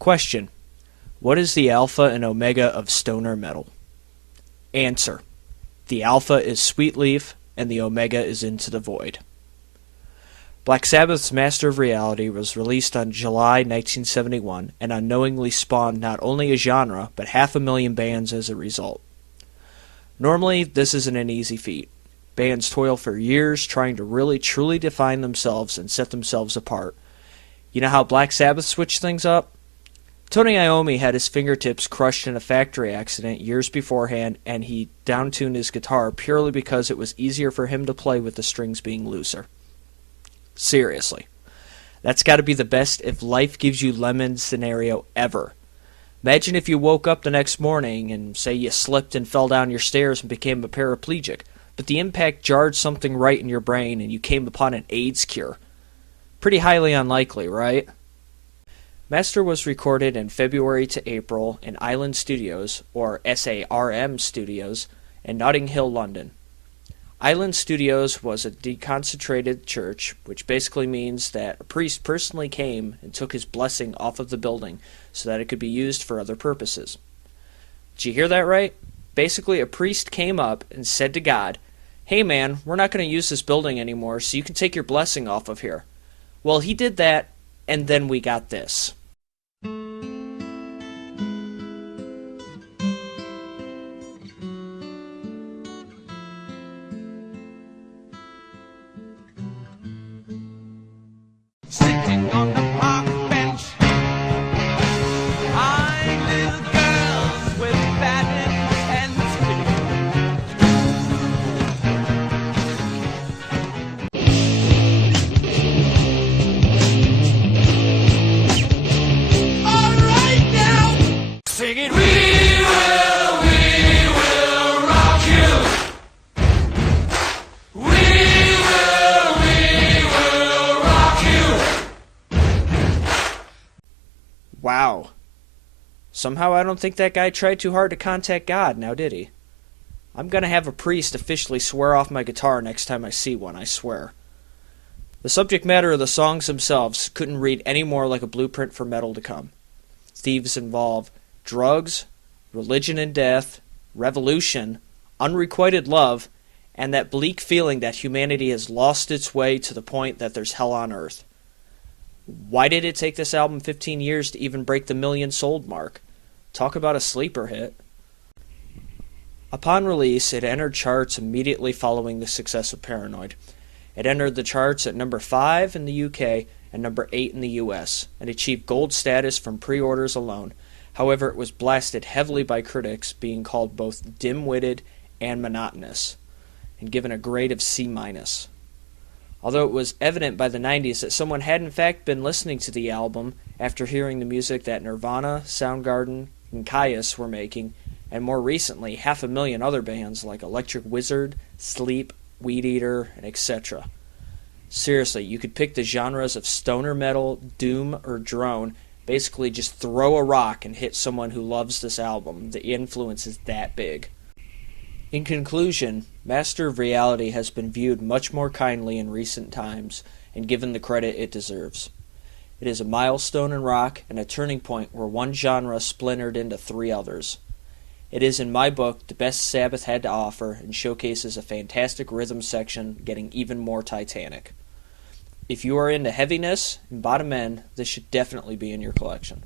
Question: what is the alpha and omega of stoner metal? Answer: the alpha is Sweet Leaf and the omega is Into the Void. Black Sabbath's Master of Reality was released on July 1971 and unknowingly spawned not only a genre, but 500,000 bands as a result. Normally, this isn't an easy feat. Bands toil for years trying to really truly define themselves and set themselves apart. You know how Black Sabbath switched things up? Tony Iommi had his fingertips crushed in a factory accident years beforehand, and he downtuned his guitar purely because it was easier for him to play with the strings being looser. Seriously. That's got to be the best if life gives you lemons scenario ever. Imagine if you woke up the next morning and say you slipped and fell down your stairs and became a paraplegic, but the impact jarred something right in your brain and you came upon an AIDS cure. Pretty highly unlikely, right? Master was recorded in February to April in Island Studios, or SARM Studios, in Notting Hill, London. Island Studios was a deconcentrated church, which basically means that a priest personally came and took his blessing off of the building so that it could be used for other purposes. Did you hear that right? Basically, a priest came up and said to God, "Hey man, we're not going to use this building anymore, so you can take your blessing off of here." Well, he did that, and then we got this. Sitting on the park bench, eyeing little girls with fat intensity. All right now, singing, we will rock you. We will rock you. Wow. Somehow I don't think that guy tried too hard to contact God, now did he? I'm going to have a priest officially swear off my guitar next time I see one, I swear. The subject matter of the songs themselves couldn't read any more like a blueprint for metal to come. Themes involve drugs, religion and death, revolution, unrequited love, and that bleak feeling that humanity has lost its way to the point that there's hell on earth. Why did it take this album 15 years to even break the million sold mark? Talk about a sleeper hit. Upon release, it entered charts immediately following the success of Paranoid. It entered the charts at number 5 in the UK and number 8 in the US, and achieved gold status from pre-orders alone. However, it was blasted heavily by critics, being called both dim-witted and monotonous, and given a grade of C-. Although it was evident by the 90s that someone had in fact been listening to the album after hearing the music that Nirvana, Soundgarden, and Kyuss were making, and more recently 500,000 other bands like Electric Wizard, Sleep, Weed Eater, and etc. Seriously, you could pick the genres of stoner metal, doom, or drone, basically just throw a rock and hit someone who loves this album. The influence is that big. In conclusion, Master of Reality has been viewed much more kindly in recent times and given the credit it deserves. It is a milestone in rock and a turning point where one genre splintered into 3 others. It is, in my book, the best Sabbath had to offer and showcases a fantastic rhythm section getting even more titanic. If you are into heaviness and bottom end, this should definitely be in your collection.